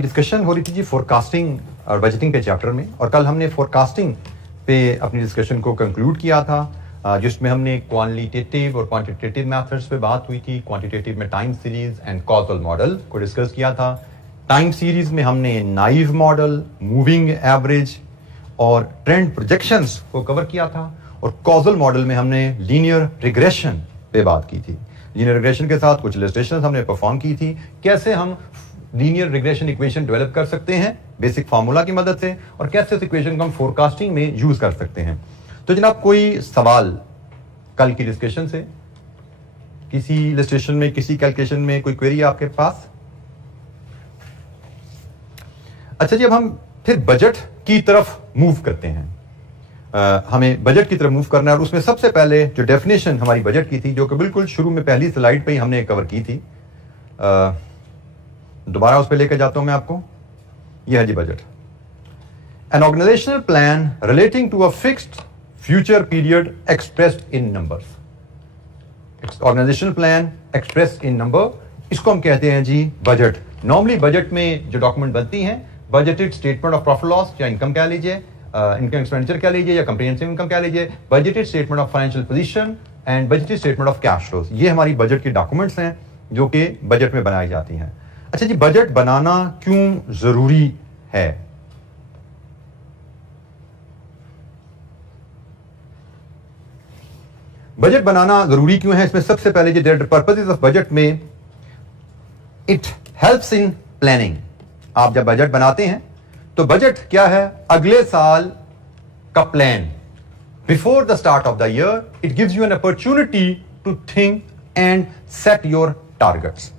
Discussion हो रही थी जी फोरकास्टिंग और बजटिंग के चैप्टर में, और कल हमने फोरकास्टिंग पे अपनी डिस्कशन को कंक्लूड किया था, जिसमें हमने क्वालिटेटिव और क्वांटिटेटिव मेथड्स पे बात हुई थी। क्वांटिटेटिव में time series and causal model को डिस्कस किया था। टाइम सीरीज में हमने नाइव मॉडल, मूविंग एवरेज और ट्रेंड प्रोजेक्शंस को कवर किया था, और कॉजल मॉडल में हमने लीनियर रिग्रेशन पे बात की थी। लीनियर रिग्रेशन के साथ कुछ इलस्ट्रेशंस हमने परफॉर्म की थी, कैसे हम लीनियर रिग्रेशन इक्वेशन डेवलप कर सकते हैं बेसिक फार्मूला की मदद से, और कैसे उस इक्वेशन को हम फोरकास्टिंग में यूज कर सकते हैं। तो जनाब, कोई सवाल कल की डिस्कशन से, किसी इलस्ट्रेशन में, किसी कैलकुलेशन में कोई क्वेरी आपके पास? अच्छा जी, अब हम फिर बजट की तरफ मूव करते हैं। हमें बजट की तरफ मूव करना है, और उसमें सबसे पहले जो डेफिनेशन हमारी बजट की थी, जो कि बिल्कुल शुरू में पहली स्लाइड पे ही हमने कवर की थी, दोबारा उस पर लेकर जाता हूं मैं आपको। यह है जी budget. An organisational plan relating to a fixed future period expressed in numbers. Organisational plan expressed in number, इसको हम कहते हैं जी बजट। नॉर्मली बजट में जो डॉक्यूमेंट बनती हैं, budgeted statement of profit loss या इनकम कह लीजिए, इनकम एक्सपेंडिचर कह लीजिए, या कंप्रिहेंसिव इनकम कह लीजिए, budgeted statement of financial position and budgeted statement of cash flows, ये हमारी बजट की डॉक्यूमेंट्स हैं जो कि बजट में बनाई जाती हैं। अच्छा जी, बजट बनाना क्यों जरूरी है? बजट बनाना जरूरी क्यों है? इसमें सबसे पहले जी, देयर पर्पसेस ऑफ बजट में, इट हेल्प्स इन प्लानिंग। आप जब बजट बनाते हैं तो बजट क्या है? अगले साल का plan. Before the start of the year it gives you an opportunity to think and set your targets.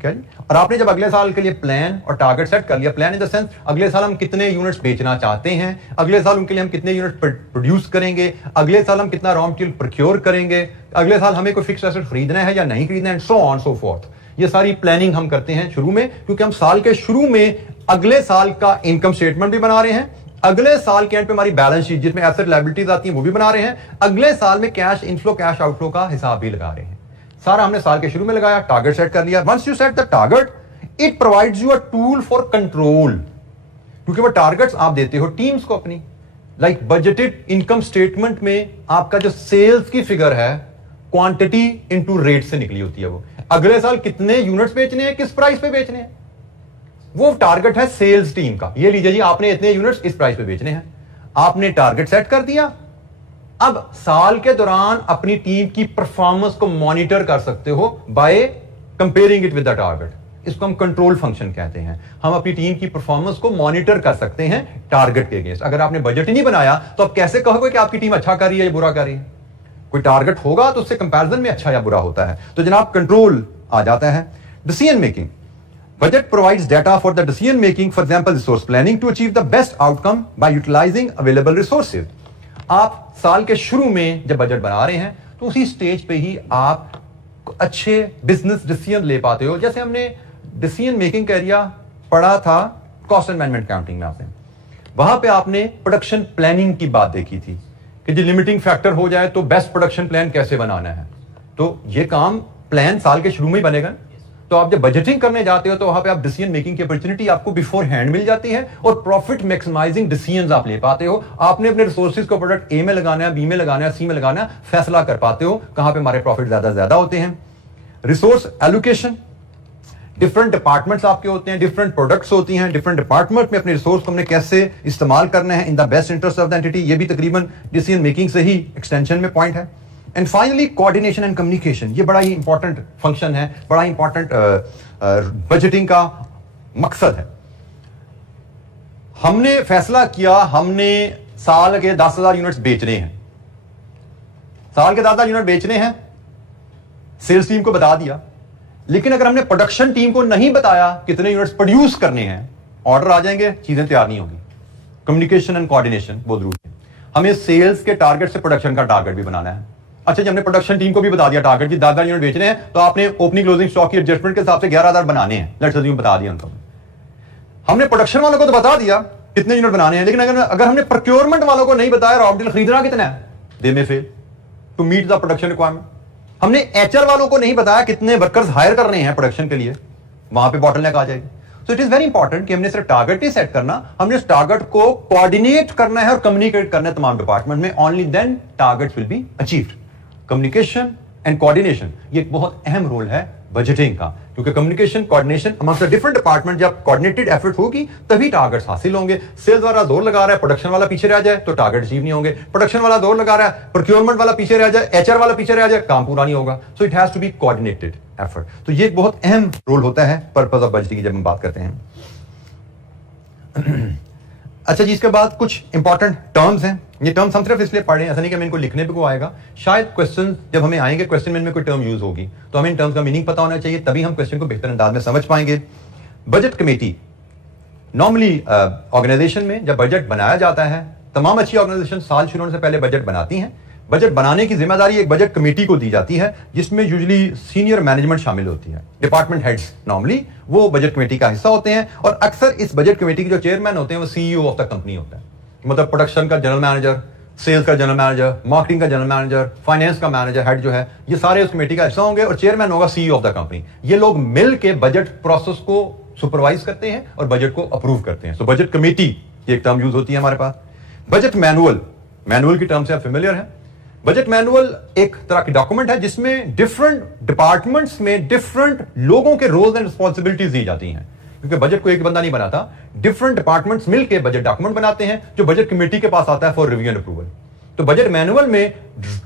क्या जी? और आपने जब अगले साल के लिए प्लान और टारगेट सेट कर लिया, प्लान इन द सेंस अगले साल हम कितने यूनिट्स बेचना चाहते हैं, अगले साल उनके लिए हम कितने यूनिट प्रोड्यूस करेंगे, अगले साल हम कितना रॉ मटेरियल प्रोक्योर करेंगे, अगले साल हमें कोई फिक्स्ड एसेट खरीदना है या नहीं खरीदना है, and so on so fourth. ये सारी प्लानिंग हम करते हैं शुरू में, क्योंकि हम साल के शुरू में अगले साल का इनकम स्टेटमेंट भी बना रहे हैं, अगले साल के एंड पे हमारी बैलेंस शीट जिसमें एसेट लायबिलिटीज आती हैं वो भी बना रहे हैं, अगले साल में कैश इनफ्लो कैश आउटफ्लो का हिसाब भी लगा रहे हैं। सारा हमने साल के शुरू में लगाया, टारगेट सेट कर लिया। Once you set the target, it provides you a tool for control, क्योंकि वो टारगेट्स आप देते हो टीम्स को अपनी। लाइक बजटेड इनकम स्टेटमेंट में आपका जो सेल्स की फिगर है, क्वांटिटी इनटू रेट से निकली होती है। वो अगले साल कितने यूनिट्स बेचने हैं, किस प्राइस पे बेचने हैं, वो टारगेट है सेल्स टीम का। ये लीजिए जी, आपने इतने यूनिट्स इस प्राइस पे बेचने हैं, आपने टारगेट सेट कर दिया। अब साल के दौरान अपनी टीम की परफॉर्मेंस को मॉनिटर कर सकते हो by comparing it with the target. इसको हम कंट्रोल फंक्शन कहते हैं। हम अपनी टीम की परफॉर्मेंस को मॉनिटर कर सकते हैं टारगेट के अगेंस्ट। अगर आपने बजट ही नहीं बनाया तो आप कैसे कहोगे कि आपकी टीम अच्छा कर रही है या बुरा कर रही है? कोई टारगेट होगा तो उससे कंपैरिजन में अच्छा या बुरा होता है। तो जनाब, कंट्रोल आ जाता है। Decision making, budget provides data for the decision making, for example resource planning, to achieve the best outcome by utilising available resources. आप साल के शुरू में जब बजट बना रहे हैं तो उसी स्टेज पे ही आप अच्छे बिजनेस डिसीजन ले पाते हो। जैसे हमने डिसीजन मेकिंग का एरिया पढ़ा था कॉस्ट एंड मैनेजमेंट अकाउंटिंग में, आपने वहां पे आपने प्रोडक्शन प्लानिंग की बात देखी थी कि जो लिमिटिंग फैक्टर हो जाए तो बेस्ट प्रोडक्शन प्लान कैसे बनाना है। तो ये काम प्लान साल के शुरू में ही बनेगा। तो आप जब बजटिंग करने जाते हो तो वहां पे आप डिसीजन मेकिंग की अपॉर्चुनिटी आपको बिफोर हैंड मिल जाती है, और प्रॉफिट मैक्सिमाइजिंग डिसीजंस आप ले पाते हो। आपने अपने रिसोर्सेज को प्रोडक्ट ए में लगाना है, बी में लगाना है, सी में लगाना है, फैसला कर पाते हो कहां पे हमारे प्रॉफिट ज्यादा होते हैं। रिसोर्स एलोकेशन, डिफरेंट डिपार्टमेंट्स आपके होते हैं, डिफरेंट प्रोडक्ट्स होती हैं, डिफरेंट डिपार्टमेंट में अपने रिसोर्स को हमने कैसे इस्तेमाल करना है in the best interest of the entity, ये भी तकरीबन डिसीजन मेकिंग से ही एक्सटेंशन में पॉइंट है। And finally coordination and communication, ये बड़ा ही इंपॉर्टेंट फंक्शन है, बड़ा ही इंपॉर्टेंट बजटिंग का मकसद है। हमने फैसला किया, हमने साल के 10,000 यूनिट्स बेचने हैं, साल के 10,000 यूनिट बेचने हैं, सेल्स टीम को बता दिया। लेकिन अगर हमने प्रोडक्शन टीम को नहीं बताया कितने यूनिट्स प्रोड्यूस करने हैं, ऑर्डर आ जाएंगे, चीजें तैयार नहीं होगी। कम्युनिकेशन एंड कोऑर्डिनेशन बहुत जरूरी है। हमें सेल्स के टारगेट से प्रोडक्शन का टारगेट भी बनाना है। अच्छा जी, हमने प्रोडक्शन टीम को भी बता दिया टारगेट, जी 10,000 यूनिट बेचने हैं, तो आपने ओपनिंग क्लोजिंग स्टॉक की एडजस्टमेंट के हिसाब से 11,000 बनाने हैं, लेट्स अज्यूम बता दिया उनको। हमने प्रोडक्शन वालों को तो बता दिया कितने यूनिट बनाने हैं, लेकिन अगर हमने प्रोक्योरमेंट वालों को नहीं बताया रॉ मटेरियल खरीदना कितना है, they may fail to meet the production requirement. हमने एचआर वालों को नहीं बताया कितने वर्कर्स हायर करने हैं प्रोडक्शन के लिए, वहां पे बॉटलनेक आ जाएगी। So it is very important कि हमने सिर्फ टारगेट ही सेट करना, हमने उस टारगेट को कोऑर्डिनेट करना है और कम्युनिकेट करना है तमाम डिपार्टमेंट में. Only then targets will be achieved. Communication and coordination ये एक बहुत अहम रोल है बजटिंग का, क्योंकि communication coordination amongst the different department जब कोऑर्डिनेटेड एफर्ट होगी तभी टारगेट्स हासिल होंगे. सेल्स वाला जोर लगा रहा है, प्रोडक्शन वाला पीछे रह जाए तो टारगेट अचीव नहीं होंगे. प्रोडक्शन वाला जोर लगा रहा है, प्रोक्योरमेंट वाला पीछे रह जाए, एचआर वाला पीछे रह जाए, काम पूरा नहीं होगा. So it has to be coordinated effort. तो ये एक बहुत अहम रोल होता है पर्पस ऑफ बजटिंग की जब हम बात करते हैं. अच्छा जी, इसके बाद कुछ इंपॉर्टेंट टर्म्स हैं. ये टर्म्स हम सिर्फ इसलिए पढ़ रहे हैं, ऐसा नहीं कि हमें इनको लिखने पे को आएगा. शायद क्वेश्चन जब हमें आएंगे, क्वेश्चन में इनमें कोई टर्म यूज होगी तो हमें इन टर्म्स का मीनिंग पता होना चाहिए, तभी हम क्वेश्चन को बेहतर अंदाज में समझ पाएंगे. बजट कमेटी नॉर्मली ऑर्गेनाइजेशन में जब बजट बनाया जाता है, तमाम अच्छी ऑर्गेनाइजेशन साल शुरू होने से पहले बजट बनाती हैं. बजट बनाने की जिम्मेदारी एक बजट कमेटी को दी जाती है, जिसमें यूजुअली सीनियर मैनेजमेंट शामिल होती है. डिपार्टमेंट हेड्स नॉर्मली वो बजट कमेटी का हिस्सा होते हैं, और अक्सर इस बजट कमेटी के जो चेयरमैन होते हैं वो सीईओ ऑफ द कंपनी होता है. मतलब प्रोडक्शन का जनरल मैनेजर, सेल्स का जनरल मैनेजर, मार्केटिंग का जनरल मैनेजर, फाइनेंस का मैनेजर, हेड जो है, ये सारे उस कमेटी का हिस्सा होंगे, और चेयरमैन होगा सीईओ ऑफ द कंपनी. ये लोग मिल के बजट प्रोसेस को सुपरवाइज करते हैं और बजट को अप्रूव करते हैं. सो बजट कमेटी ये एक टर्म यूज होती है हमारे पास. बजट मैनुअल, मैनुअल की टर्म से आप फेमिलियर हैं. बजट मैनुअल एक तरह की डॉक्यूमेंट है जिसमें डिफरेंट डिपार्टमेंट्स में डिफरेंट लोगों के रोल्स एंड रिस्पॉन्सिबिलिटीज दी जाती हैं, क्योंकि बजट को एक बंदा नहीं बनाता, डिफरेंट डिपार्टमेंट्स मिलकर बजट डॉक्यूमेंट बनाते हैं जो बजट कमेटी के पास आता है फॉर रिव्यू एंड अप्रूवल. तो बजट मैनुअल में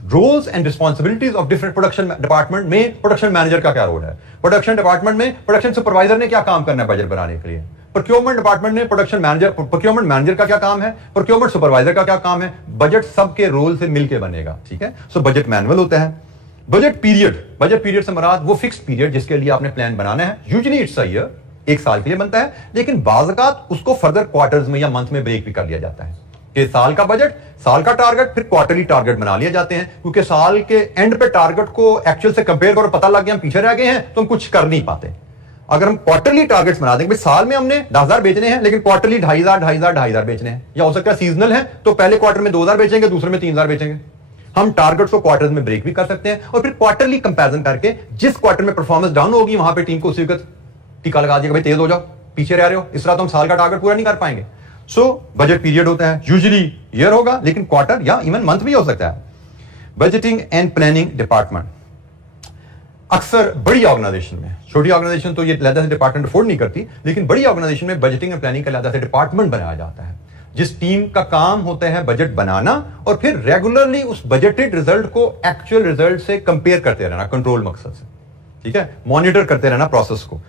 roles and responsibilities of different production department में प्रोडक्शन मैनेजर का क्या रोल है, प्रोडक्शन डिपार्टमेंट में प्रोडक्शन सुपरवाइजर ने क्या काम करना है बजट बनाने के लिए, प्रोक्योरमेंट डिपार्टमेंट में प्रोक्योरमेंट मैनेजर का क्या काम है, प्रोक्योरमेंट सुपरवाइजर का क्या काम है. बजट सबके रोल से मिलकर बनेगा. ठीक है. सो बजट मैनुअल होता है. बजट पीरियड, बजट पीरियड से मुराद वो फिक्स्ड पीरियड जिसके लिए आपने प्लान बनाना है. यूजुअली इट्स अ ईयर, एक साल के लिए बनता है, लेकिन बाज़ औक़ात उसको फर्दर क्वार्टर्स में या मंथ में ब्रेक भी कर लिया जाता है कि साल का बजट, साल का टारगेट, फिर क्वार्टरली टारगेट बना लिए जाते हैं, क्योंकि साल के एंड पे टारगेट को एक्चुअल से कंपेयर करो, पता लग गया हम पीछे रह गए हैं तो हम कुछ कर नहीं पाते. अगर हम क्वार्टरली टारगेट्स बना देंगे, साल में हमने 10,000 बेचने हैं, लेकिन क्वार्टरली 2,500 बेचने हैं, या हो सकता है सीजनल है तो पहले क्वार्टर में 2,000 बेचेंगे, दूसरे में 3,000 बेचेंगे. हम टारगेट्स को क्वार्टर्स में ब्रेक भी कर सकते हैं, और फिर क्वार्टरली कंपैरिजन करके जिस क्वार्टर में परफॉर्मेंस डाउन होगी वहां पे टीम को उसी वक्त टीका लगा दिया, भाई तेज हो जाओ, पीछे रह रहे हो, इस तरह तो हम साल का टारगेट पूरा नहीं कर पाएंगे. सो बजट पीरियड होता है, यूजुअली ईयर होगा, लेकिन क्वार्टर या इवन मंथ भी हो सकता है. बजटिंग एंड प्लानिंग डिपार्टमेंट अक्सर बड़ी ऑर्गेनाइजेशन में, छोटी ऑर्गेनाइजेशन तो ये अलग से डिपार्टमेंट अफोर्ड नहीं करती, लेकिन बड़ी ऑर्गेनाइजेशन में बजटिंग एंड प्लानिंग का अलग से डिपार्टमेंट बनाया जाता है, जिस टीम का काम होता है बजट बनाना और फिर रेगुलरली उस बजटेड रिजल्ट को एक्चुअल रिजल्ट से कंपेयर करते रहना, कंट्रोल मकसद से. ठीक है. मॉनिटर करते रहना प्रोसेस को.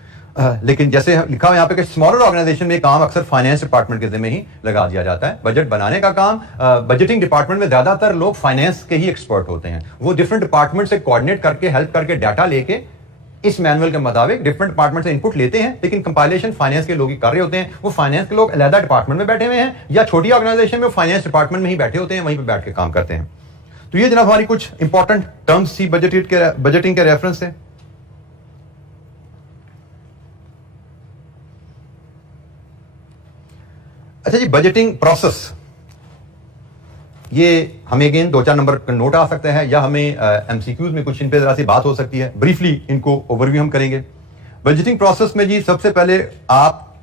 लेकिन जैसे लिखा हुआ यहाँ पे कि स्मॉलर ऑर्गेनाइजेशन में काम अक्सर फाइनेंस डिपार्टमेंट के जिम्मे ही लगा दिया जाता है. बजट बनाने का काम बजटिंग डिपार्टमेंट में ज्यादातर लोग फाइनेंस के ही एक्सपर्ट होते हैं. वो डिफरेंट डिपार्टमेंट से कोऑर्डिनेट करके, हेल्प करके, डाटा लेके इस मैनुअल के मुताबिक डिफरेंट डिपार्टमेंट से इनपुट लेते हैं, लेकिन कंपाइलेशन फाइनेंस के लोग ही कर रहे होते हैं. वो फाइनेंस के लोग अलग डिपार्टमेंट में बैठे हुए हैं, या छोटी ऑर्गेनाइजेशन में फाइनेंस डिपार्टमेंट में ही बैठे होते हैं, वहीं पर बैठ के काम करते हैं. तो ये जनाब हमारी कुछ इंपॉर्टेंट टर्म्स थी बजटिंग के रेफरेंस से. अच्छा जी, बजटिंग प्रोसेस, ये हमें अगेन 2-4 नंबर का नोट आ सकता है, या हमें एमसीक्यूज में कुछ इन पे जरा सी बात हो सकती है. ब्रीफली इनको ओवरव्यू हम करेंगे. बजटिंग प्रोसेस में जी सबसे पहले आप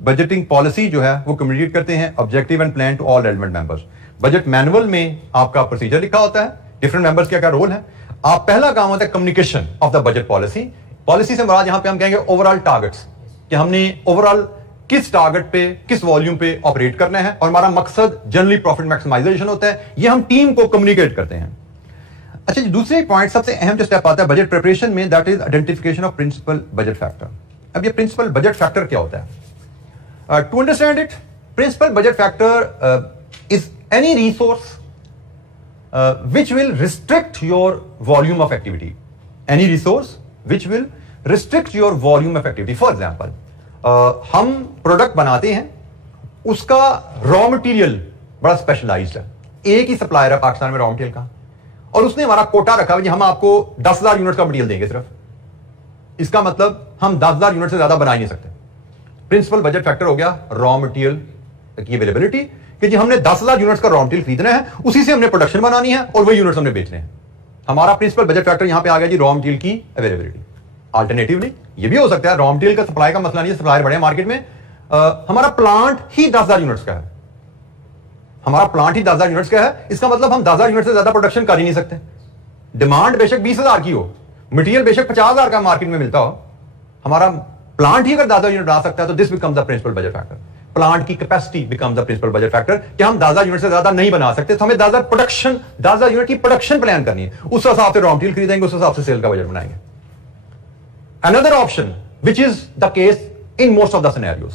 बजटिंग पॉलिसी जो है वो कम्युनिकेट करते हैं, objective and plan to all relevant members. Budget manual में आपका प्रोसीजर लिखा होता है, डिफरेंट मेंबर्स का क्या रोल है. आप पहला काम होता है communication of the budget policy. Policy से मुराद यहां पे हम कहेंगे ओवरऑल टारगेट्स, कि हमने ओवरऑल किस टारगेट पे, किस वॉल्यूम पे ऑपरेट करना है, और हमारा मकसद जनरली प्रॉफिट मैक्सिमाइजेशन होता है. ये हम टीम को कम्युनिकेट करते हैं. अच्छा जी, दूसरे पॉइंट सबसे अहम जो स्टेप आता है बजट प्रिपरेशन में, that is identification of principal budget factor. अब ये प्रिंसिपल बजट फैक्टर क्या होता है? To understand it, principal budget factor is any resource which will restrict your volume of activity. Any resource which will restrict your volume of activity. For example, हम product बनाते हैं, उसका raw material बड़ा specialised है, एक ही supplier है पाकिस्तान में raw material का, और उसने हमारा कोटा रखा है, हम आपको 10,000 यूनिट का मटेरियल देंगे सिर्फ. इसका मतलब हम 10,000 यूनिट से ज्यादा बना ही नहीं सकते. प्रिंसिपल बजट फैक्टर हो गया रॉ मटेरियल की अवेलेबिलिटी, कि जी हमने 10,000 यूनिट्स का रॉ मटेरियल खरीदना है, उसी से हमने प्रोडक्शन बनानी है और वही यूनिट्स हमने बेचने हैं. हमारा प्रिंसिपल बजट फैक्टर यहां पे आ गया जी रॉ मटेरियल की अवेलेबिलिटी. अल्टरनेटिवली ये भी हो सकता है, रॉ मटेरियल का सप्लाई का मसला नहीं है, सप्लायर बड़े मार्केट में, हमारा प्लांट ही 10,000 यूनिट्स का है, हमारा प्लांट ही 10,000 यूनिट्स का है, इसका मतलब हम 10,000 यूनिट से ज्यादा प्रोडक्शन कर ही नहीं सकते। डिमांड बेशक 20,000 की हो, मटेरियल बेशक 50,000 का मार्केट में मिलता हो, हमारा प्लांट ही अगर 10,000 यूनिट आ सकता है तो this becomes the principal budget factor. Plant की capacity becomes the principal budget factor कि हम 10,000 यूनिट से ज्यादा नहीं बना सकते, तो हमें 10,000 यूनिट की प्रोडक्शन प्लान करनी है, उस हिसाब से रॉ मटेरियल खरीदेंगे, उस हिसाब से सेल का बजट बनाएंगे। Another option which is the case in most of the scenarios,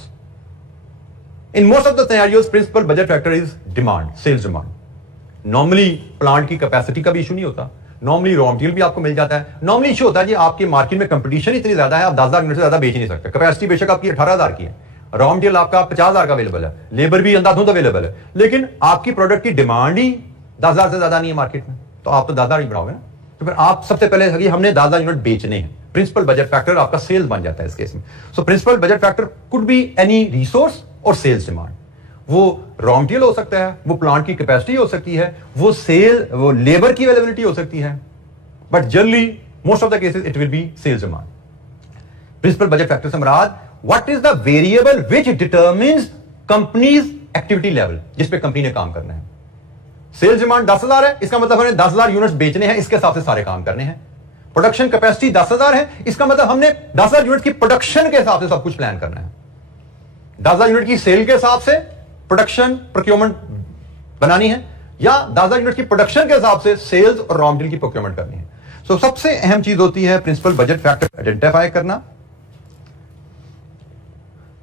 in most of the scenarios principal budget factor is demand, sales demand. Normally plant की कैपेसिटी का भी इशू नहीं होता, नॉर्मली रॉ मटेरियल भी आपको मिल जाता है। नॉर्मली इशू होता है जी आपके मार्केट में कंपटीशन इतनी ज्यादा है, आप 10,000 यूनिट से ज्यादा बेच नहीं सकते। कैपेसिटी बेशक आपकी 18,000 की है, रॉ मटेरियल आपका 50,000 का अवेलेबल है, लेबर भी अंधाधुंध अवेलेबल है, लेकिन आपकी प्रोडक्ट की डिमांड ही 10,000 से ज्यादा नहीं है मार्केट में, तो आप तो 10,000 ही बढ़ाओगे ना। तो फिर आप सबसे पहले हमने 10,000 यूनिट बेचने हैं, प्रिंसिपल बजट फैक्टर आपका सेल्स बन जाता है इस केस में। So principal budget factor could be any resource और सेल्स डिमांड। वो रॉ मटेरियल हो सकता है, वो प्लांट की कैपेसिटी हो सकती है, वो लेबर की अवेलेबिलिटी हो सकती है, but generally most of the cases it will be sales demand. Principal budget factor से मुराद what is the variable which determines company's activity level, जिस पे कंपनी ने काम करना है। सेल्स डिमांड 10,000 है, इसका मतलब हमने 10,000 यूनिट्स बेचने हैं, इसके हिसाब से सारे काम करने हैं। प्रोडक्शन कैपेसिटी 10,000 है, इसका मतलब हमने 10,000 यूनिट की प्रोडक्शन के हिसाब से सब कुछ प्लान करना है। 10,000 यूनिट की सेल के हिसाब से प्रोडक्शन प्रोक्योरमेंट बनानी है, या 10,000 यूनिट की प्रोडक्शन के हिसाब से सेल्स और रॉ मटेरियल की प्रोक्योरमेंट करनी है। सो सबसे अहम चीज होती है प्रिंसिपल बजट फैक्टर आइडेंटिफाई करना।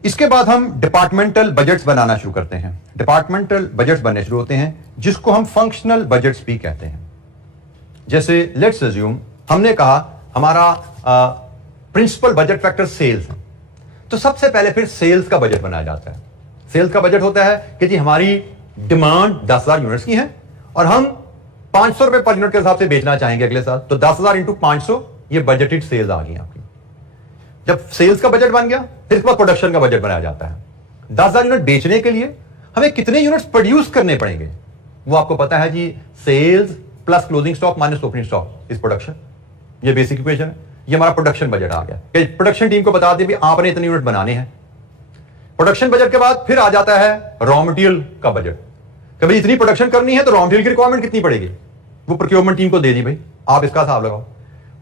इसके बाद हम डिपार्टमेंटल बजट्स बनाना शुरू करते हैं। डिपार्टमेंटल बजट्स बनने शुरू होते हैं जिसको हम फंक्शनल बजट्स भी कहते हैं। जैसे लेट्स अज्यूम हमने कहा हमारा प्रिंसिपल बजट फैक्टर सेल्स है, तो सबसे पहले फिर सेल्स का बजट बनाया जाता है। सेल्स का बजट होता है कि जी हमारी डिमांड 10,000 यूनिट्स की है और हम 500 रुपए पर यूनिट के हिसाब से बेचना चाहेंगे अगले साल, तो 10,000 इंटू 500 ये बजटेड सेल्स आ गई आपकी। जब सेल्स का बजट बन गया फिर इसके बाद प्रोडक्शन का बजट बनाया जाता है। 10,000 यूनिट बेचने के लिए हमें कितने यूनिट्स प्रोड्यूस करने पड़ेंगे वो आपको पता है जी, sales plus closing stock minus opening stock is production. ये बेसिक इक्वेशन है, ये हमारा प्रोडक्शन बजट आ गया कि प्रोडक्शन टीम को बता दें भी आपने इतने यूनिट बनाने हैं। प्रोडक्शन बजट के बाद फिर आ जाता है रॉ मटेरियल का बजट, कि भाई इतनी प्रोडक्शन करनी है तो रॉ मटेरियल की रिक्वायरमेंट कितनी पड़ेगी, वो प्रोक्योरमेंट टीम को दे दी, भाई आप इसका हिसाब लगाओ।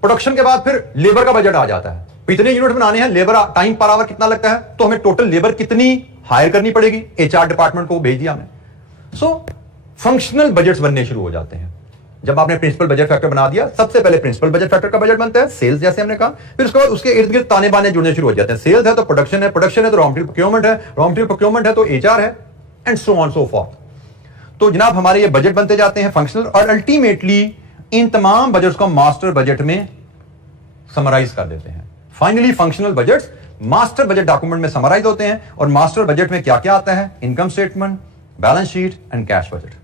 प्रोडक्शन के बाद फिर लेबर का बजट आ जाता है, इतने यूनिट बनाने हैं, लेबर टाइम पर आवर कितना लगता है, तो हमें टोटल लेबर कितनी हायर करनी पड़ेगी, एचआर डिपार्टमेंट को भेज दिया हमने। सो फंक्शनल बजट्स बनने शुरू हो जाते हैं। जब आपने प्रिंसिपल बजट फैक्टर बना दिया, सबसे पहले प्रिंसिपल बजट फैक्टर का बजट बनता है, सेल्स जैसे हमने कहा, फिर उसके बाद उसके इर्द गिर्द ताने बाने जुड़ने शुरू हो जाते हैं। सेल्स है तो प्रोडक्शन है, प्रोडक्शन है तो रॉ मटेरियल प्रोक्योरमेंट है, रॉ मटेरियल प्रोक्योरमेंट है तो एचआर है, and so on so forth. तो जनाब हमारे ये बजट बनते जाते हैं फंक्शनल, और अल्टीमेटली इन तमाम बजट्स को मास्टर बजट में समराइज कर देते हैं। Finally functional budgets master budget document में समराइज होते हैं, और मास्टर बजट में क्या क्या आता है, income statement, balance sheet and cash budget.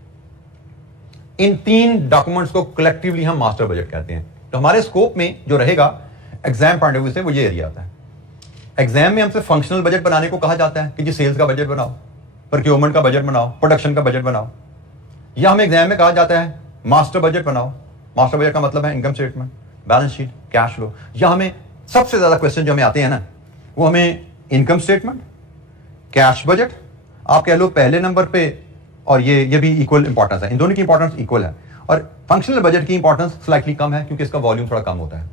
इन तीन डॉक्यूमेंट्स को कलेक्टिवली हम मास्टर बजट कहते हैं। तो हमारे स्कोप में जो रहेगा एग्जाम पॉइंट ऑफ व्यू से वो ये एरिया आता है। एग्जाम में हमसे फंक्शनल बजट बनाने को कहा जाता है कि जी सेल्स का बजट बनाओ, प्रोक्योरमेंट का बजट बनाओ, प्रोडक्शन का बजट बनाओ, या हमें एग्जाम में कहा जाता है मास्टर बजट बनाओ। मास्टर बजट का मतलब है income statement, balance sheet, cash flow. या हमें सबसे ज्यादा क्वेश्चन जो हमें आते हैं ना, वो हमें इनकम स्टेटमेंट, कैश बजट आप कह लो पहले नंबर पे, और ये भी इक्वल इंपॉर्टेंस है, इन दोनों की इंपॉर्टेंस इक्वल है। और फंक्शनल बजट की इंपॉर्टेंस स्लाइटली कम है क्योंकि इसका वॉल्यूम थोड़ा कम होता है।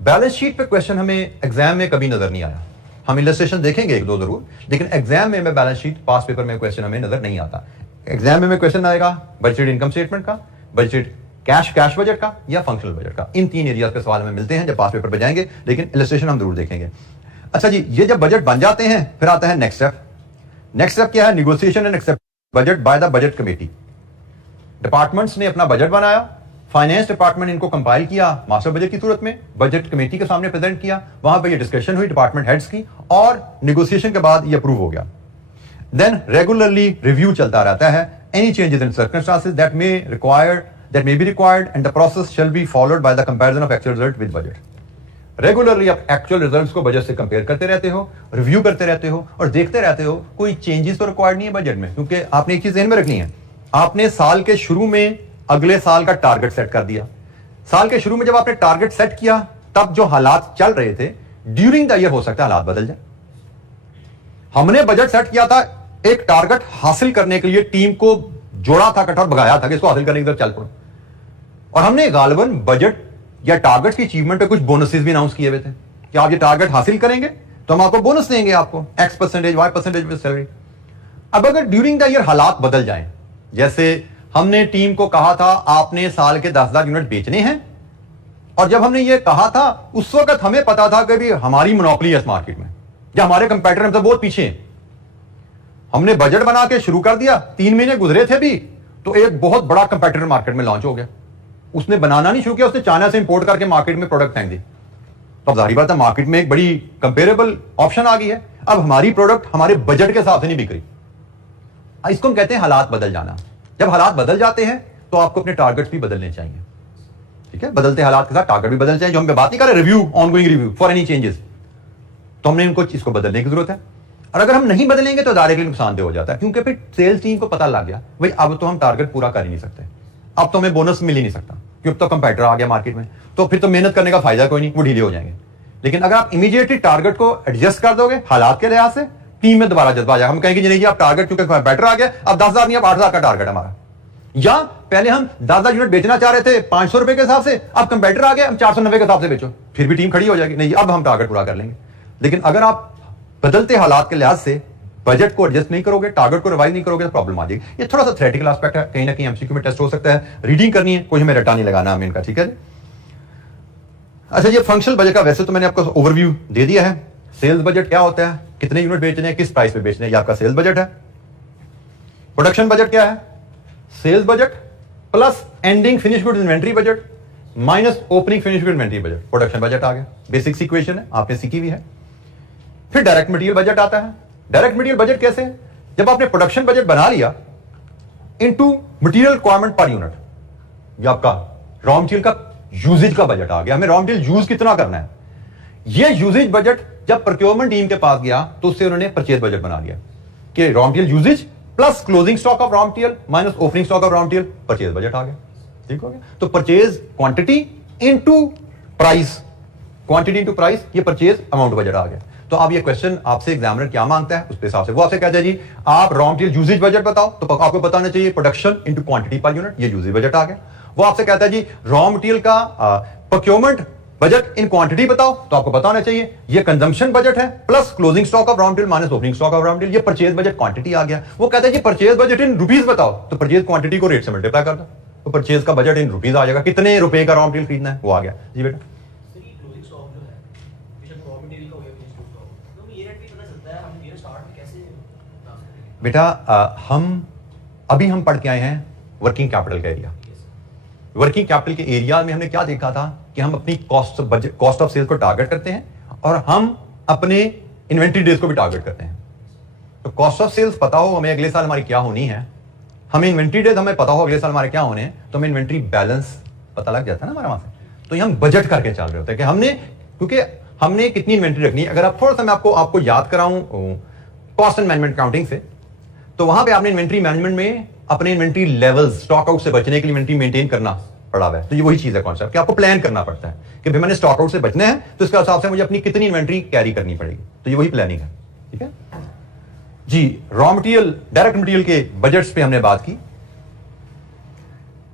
बैलेंस शीट पे क्वेश्चन हमें एग्जाम में कभी नजर नहीं आया, हम इलस्ट्रेशन देखेंगे एक दो जरूर, लेकिन एग्जाम में बैलेंस शीट पास पेपर में क्वेश्चन हमें नजर नहीं आता। एग्जाम में क्वेश्चन आएगा बजटेड इनकम स्टेटमेंट का, बजटेड कैश बजट का, या फंक्शनल बजट का। इन तीन एरियाज के सवाल हमें मिलते हैं जब पास पेपर पे जाएंगे, लेकिन इलस्ट्रेशन हम जरूर देखेंगे। अच्छा जी, ये जब बजट बन जाते हैं फिर आता है नेक्स्ट स्टेप। नेक्स्ट स्टेप क्या है, negotiation and accept budget by the budget committee. Departments ने अपना बजट बनाया, फाइनेंस डिपार्टमेंट इनको कंपाइल किया मास्टर बजट की सूरत में, बजट कमेटी के सामने प्रेजेंट किया, वहां पर ये डिस्कशन हुई डिपार्टमेंट हेड्स की, और निगोशिएशन के बाद ये अप्रूव हो गया। देन रेगुलरली रिव्यू चलता रहता है, any changes in circumstances that may be required, and the process shall be followed by the comparison of actual result with budget। Regularly आप एक्चुअल रिजल्ट्स को बजट से कंपेयर करते रहते हो, रिव्यू करते रहते हो, और देखते रहते हो कोई चेंजेस तो रिक्वायर्ड नहीं है बजट में, क्योंकि आपने एक चीज ध्यान में रखनी है, आपने साल के शुरू में अगले साल का टारगेट सेट कर दिया। साल के शुरू में जब आपने टारगेट सेट किया तब जो हालात चल रहे थे ड्यूरिंग द ईयर हो सकता है हालात बदल जाए। हमने बजट सेट किया था एक टारगेट हासिल करने के लिए, टीम को जोड़ा था इकट्ठा और भगाया था कि इसको हासिल करने की तरफ चल पड़ो, और हमने गालिबन बजट या टारगेट की अचीवमेंट पे कुछ बोनसेस भी अनाउंस किए हुए थे कि आप ये टारगेट हासिल करेंगे तो हम आपको बोनस देंगे, आपको X% Y% पे सैलरी। अब अगर ड्यूरिंग द ईयर हालात बदल जाएं, जैसे हमने टीम को कहा था आपने साल के 10,000 यूनिट बेचने हैं, और जब हमने ये कहा था उस वक्त हमें पता था कि भी हमारी मोनोपोली है इस मार्केट में या हमारे कंपेटिटर हमसे बहुत पीछे हैं। हमने बजट बना के शुरू कर दिया, 3 महीने गुजरे थे भी तो एक बहुत बड़ा कंपेटिटर मार्केट में लॉन्च हो गया। उसने बनाना नहीं शुरू किया, उसने चाइना से इंपोर्ट करके मार्केट में प्रोडक्ट फेंक दी। तो अब जाहिर बात है मार्केट में एक बड़ी कंपेरेबल ऑप्शन आ गई है। अब हमारी प्रोडक्ट हमारे बजट के हिसाब से नहीं बिक रही। इसको हम कहते हैं हालात बदल जाना। जब हालात बदल जाते हैं तो आपको अपने टारगेट्स भी बदलने चाहिए, ठीक है। बदलते हालात के साथ टारगेट भी बदलने चाहिए। जो हम बात नहीं कर रहे review, ongoing review for any changes, तो हमने इनको इसको बदलने की जरूरत है। और अगर हम नहीं बदलेंगे तो इदारे के लिए नुकसानदेह हो जाता है, क्योंकि फिर सेल्स टीम को पता लग गया भाई अब तो हम टारगेट पूरा कर ही नहीं सकते, अब तो हमें बोनस मिल ही नहीं सकता क्योंकि अब तो कंपेटिटर आ गया मार्केट में, तो फिर तो मेहनत करने का फायदा कोई नहीं, वो ढीले हो जाएंगे। लेकिन अगर आप इमीडिएटली टारगेट को एडजस्ट कर दोगे हालात के लिहाज से, टीम में दोबारा जज्बा आ जाएगा। हम कहेंगे नहीं जी आप टारगेट क्योंकि कंपेटिटर आ गया, अब 10,000 नहीं अब 8,000 का टारगेट हमारा। या पहले हम 10,000 यूनिट बेचना चाह रहे थे 500 रुपए के हिसाब से, अब कंपेटिटर आ गया हम 490 के हिसाब से बेचो, फिर भी टीम खड़ी हो जाएगी, नहीं अब हम टारगेट पूरा कर लेंगे। लेकिन अगर आप बदलते हालात के लिहाज से बजट को एडजस्ट नहीं करोगे, टारगेट को रिवाइज नहीं करोगे तो प्रॉब्लम आ जाएगी। ये थोड़ा सा थ्योरेटिकल एस्पेक्ट है, कहीं ना कहीं एमसीक्यू में टेस्ट हो सकता है, रीडिंग करनी है, कोई हमें रटा नहीं लगाना हमें इनका, ठीक है। अच्छा ये फंक्शनल बजट का वैसे तो मैंने आपको ओवरव्यू दे दिया है। सेल्स बजट क्या होता है, कितने यूनिट बेचने हैं, किस प्राइस पे बेचने हैं, ये आपका सेल्स बजट है। प्रोडक्शन बजट क्या है, sales budget plus ending finish goods inventory budget minus opening finish goods inventory budget, production budget आ गया। बेसिक इक्वेशन है, आपने सीखी हुई है। फिर डायरेक्ट मटेरियल बजट आता है। डायरेक्ट मटेरियल बजट कैसे है, जब आपने प्रोडक्शन बजट बना लिया into material requirement per unit, ये आपका रॉ मटेरियल का यूजेज का बजट आ गया, हमें रॉ मटेरियल यूज कितना करना है। ये यूजेज बजट जब प्रोक्योरमेंट टीम के पास गया तो उससे उन्होंने परचेज बजट बना लिया कि raw material usage plus closing stock of raw material minus opening stock of raw material, purchase budget आ गया। ठीक हो गया। तो purchase quantity into price, quantity into price, ये परचेज अमाउंट बजट आ गया। तो अब ये क्वेश्चन आपसे एग्जामिनर क्या मांगता है उस हिसाब से वो आपसे कहता है जी आप रॉ मटेरियल यूजेज बजट बताओ, तो आपको बताना चाहिए production into quantity per unit, ये यूजेज बजट आ गया। वो आपसे कहता है जी रॉ मटेरियल का प्रोक्योरमेंट बजट इन क्वांटिटी बताओ, तो आपको बताना चाहिए ये कंजम्पशन बजट है plus closing stock of raw material minus opening stock of raw material, ये परचेज बजट क्वांटिटी आ गया। वो कहता है जी परचेज बजट इन रुपीस बताओ, तो परचेज क्वांटिटी को रेट से मल्टीप्लाई कर दो, तो परचेज का बजट इन रुपीस आ जाएगा, कितने रुपए का रॉ मटेरियल खरीदना है वो आ गया। जी बेटा बेटा हम पढ़ के आए हैं वर्किंग कैपिटल का एरिया। वर्किंग कैपिटल के एरिया में हमने क्या देखा था कि हम अपनी कॉस्ट ऑफ सेल्स को टारगेट करते हैं और हम अपने इन्वेंट्री डेज को भी टारगेट करते हैं। तो कॉस्ट ऑफ सेल्स पता हो हमें अगले साल हमारी क्या होनी है, हमें इन्वेंट्री डेज हमें पता हो अगले साल हमारे क्या होने हैं, तो हमें इन्वेंट्री बैलेंस पता लग जाता है ना हमारे वहां से। तो ये हम बजट करके चल रहे होते हैं कि हमने, क्योंकि हमने कितनी इन्वेंट्री रखनी है। अगर आप थोड़ा सा मैं आपको याद कराऊं कॉस्ट एंड मैनेजमेंट अकाउंटिंग से, तो वहां पे आपने इन्वेंट्री मैनेजमेंट में अपने इन्वेंट्री लेवल्स, स्टॉक आउट से बचने के लिए इन्वेंट्री मेंटेन करना पड़ा हुआ है। तो ये वही चीज है कॉन्सेप्ट कि आपको प्लान करना पड़ता है कि भाई मैंने स्टॉक आउट से बचना है तो इसके हिसाब से मुझे अपनी कितनी इन्वेंट्री कैरी करनी पड़ेगी। तो ये वही प्लानिंग है। ठीक है जी। रॉ मटेरियल, डायरेक्ट मटेरियल के बजट्स पे हमने बात की।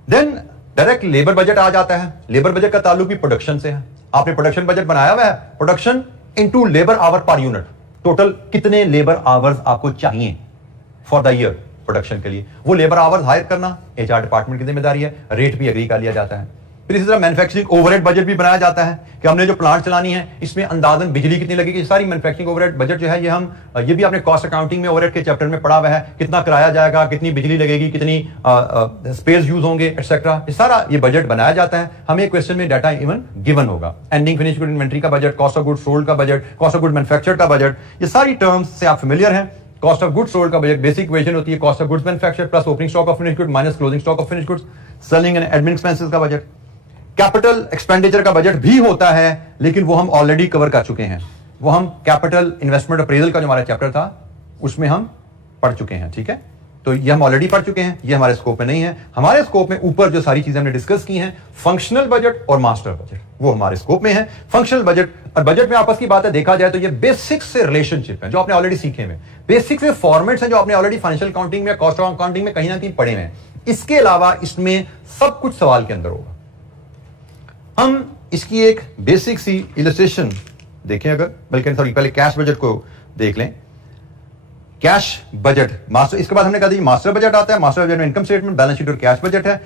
देन डायरेक्ट लेबर बजट आ जाता है। लेबर बजट का ताल्लुक भी प्रोडक्शन से है। आपने प्रोडक्शन बजट बनाया हुआ है, production into labour our per unit, total कितने लेबर आवर्स आपको चाहिए फॉर द ईयर प्रोडक्शन के लिए, वो लेबर आवर्स हायर करना एचआर डिपार्टमेंट की जिम्मेदारी है। रेट भी एग्री कर लिया जाता है। फिर इसी तरह मैन्युफैक्चरिंग ओवरहेड बजट भी बनाया जाता है कि हमने जो प्लांट चलानी है इसमें अंदाजन बिजली कितनी लगेगी, सारी मैन्युफैक्चरिंग ओवरहेड बजट जो है ये भी आपने कॉस्ट अकाउंटिंग में ओवरहेड के चैप्टर में पढ़ा हुआ है। कितना किराया जाएगा, कितनी बिजली लगेगी, कितनी स्पेस यूज होंगे एटसेट्रा, ये सारा ये बजट बनाया जाता है। हमें क्वेश्चन में डाटा इवन गिवन होगा। एंडिंग फिनिश गुड इन्वेंट्री का budget, cost of good sold का budget, cost of good manufactured का बजट, ये सारी टर्म्स से आप फेमिलियर हैं। कॉस्ट ऑफ गुड्स सोल्ड का बजट बेसिक इक्वेशन होती है cost of goods manufactured plus opening stock of finished good minus closing stock of finished goods. Selling and admin expenses का बजट, कैपिटल एक्सपेंडिचर का budget भी होता है, लेकिन वो हम ऑलरेडी कवर कर चुके हैं। वो हम कैपिटल इन्वेस्टमेंट अप्रेजल का जो हमारा चैप्टर था उसमें हम पढ़ चुके हैं। ठीक है, तो ये हम ऑलरेडी पढ़ चुके हैं, ये हमारे स्कोप में नहीं है। हमारे स्कोप में ऊपर जो सारी चीजें हमने डिस्कस की हैं, फंक्शनल बजट और मास्टर बजट, वो हमारे स्कोप में है। फंक्शनल बजट और बजट में आपस की बात है, देखा जाए तो ये बेसिक्स से रिलेशनशिप है जो आपने ऑलरेडी सीखे हुए, बेसिक्स से फॉर्मेट्स हैं जो आपने ऑलरेडी फाइनेंशियल अकाउंटिंग में, कॉस्ट ऑफ अकाउंटिंग में कहीं ना कहीं पढ़े हुए हैं। इसके अलावा इसमें सब कुछ सवाल के अंदर होगा। हम इसकी एक बेसिक सी इलस्ट्रेशन देखें, अगर बल्कि सॉरी पहले कैश बजट को देख लें। कैश बजट मास्टर, इसके बाद हमने कहा था मास्टर बजट आता है। मास्टर बजट में इनकम स्टेटमेंट, बैलेंस शीट और कैश बजट है।